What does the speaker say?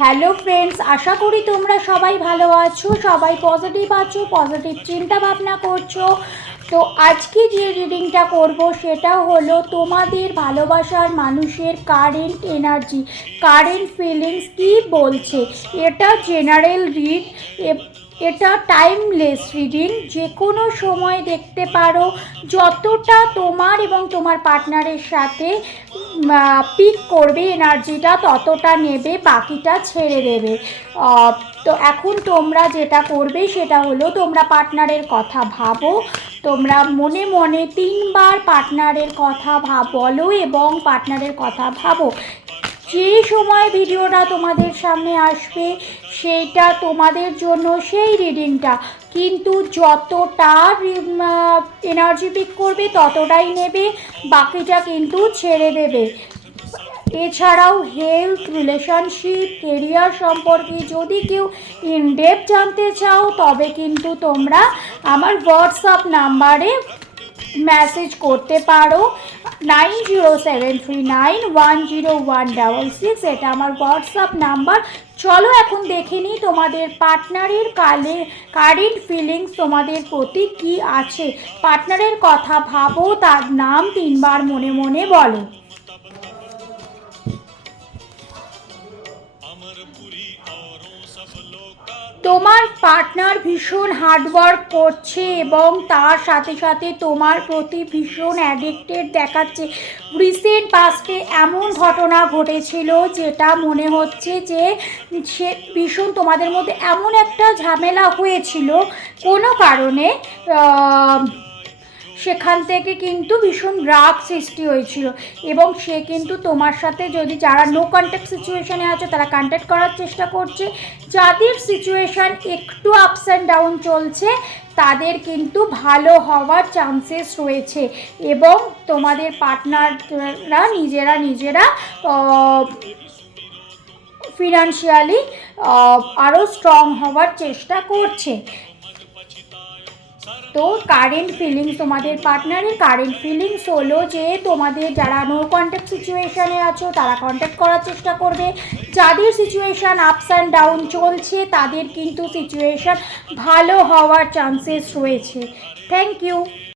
Hello friends, আশা করি তোমরা সবাই ভালো আছো, সবাই পজিটিভ আছো, পজিটিভ চিন্তা ভাবনা করছো। তো আজকে যে রিডিংটা করব সেটা হলো তোমাদের ভালোবাসার মানুষের কারেন্ট এনার্জি, কারেন্ট ফিলিংস কী বলছে। এটা জেনারেল রিড, এটা টাইমলেস রিডিং, যে কোনো সময় দেখতে পারো। যতটা তোমার এবং তোমার পার্টনারের সাথে পিক করবে এনার্জিটা ততটা নেবে, বাকিটা ছেড়ে দেবে। তো এখন তোমরা যেটা করবে সেটা হলো তোমরা পার্টনারের কথা ভাবো। তোমরা মনে মনে 3বার পার্টনারের কথা বলো এবং পার্টনারের কথা ভাবো। যে সময় ভিডিওটা তোমাদের সামনে আসবে সেইটা তোমাদের জন্য সেই রিডিংটা, কিন্তু যতটা এনার্জি পিক করবে ততটাই নেবে, বাকিটা কিন্তু ছেড়ে দেবে। এছাড়াও হেলথ, রিলেশনশিপ, কেরিয়ার সম্পর্কে যদি কেউ ইনডেপথ জানতে চাও তবে কিন্তু তোমরা আমার হোয়াটসঅ্যাপ নাম্বারে মেসেজ করতে পারো 9073910166। এটা আমার হোয়াটসঅ্যাপ নাম্বার। চলো এখন দেখে নিই তোমাদের পার্টনারের কারেন্ট ফিলিংস তোমাদের প্রতি কী আছে। পার্টনারের কথা ভাবো, তার নাম 3বার মনে মনে বলো। তোমার পার্টনার ভীষণ হার্ডওয়ার্ক করছে এবং তার সাথে সাথে তোমার প্রতি ভীষণ অ্যাডিক্টেড দেখাচ্ছে। রিসেন্ট পাস্টে এমন ঘটনা ঘটেছিল যেটা মনে হচ্ছে যে সে ভীষণ তোমাদের মধ্যে এমন একটা ঝামেলা হয়েছিল কোনো কারণে, সেখান থেকে কিন্তু ভীষণ রাগ সৃষ্টি হয়েছিল এবং সে কিন্তু তোমার সাথে, যদি যারা নো কন্ট্যাক্ট সিচুয়েশানে আছে তারা কন্ট্যাক্ট করার চেষ্টা করছে, যাদের সিচুয়েশান একটু আপস অ্যান্ড ডাউন চলছে তাদের কিন্তু ভালো হওয়ার চান্সেস রয়েছে এবং তোমাদের পার্টনাররা নিজেরা ফিনান্সিয়ালি আরও স্ট্রং হওয়ার চেষ্টা করছে। তো কারেন্ট ফিলিংস, তোমাদের পার্টনারের কারেন্ট ফিলিংস হলো যে তোমাদের যারা নো কন্ট্যাক্ট সিচুয়েশানে আছো তারা কন্ট্যাক্ট করার চেষ্টা করবে, যাদের সিচুয়েশান আপস অ্যান্ড ডাউন চলছে তাদের কিন্তু সিচুয়েশান ভালো হওয়ার চান্সেস রয়েছে। Thank you.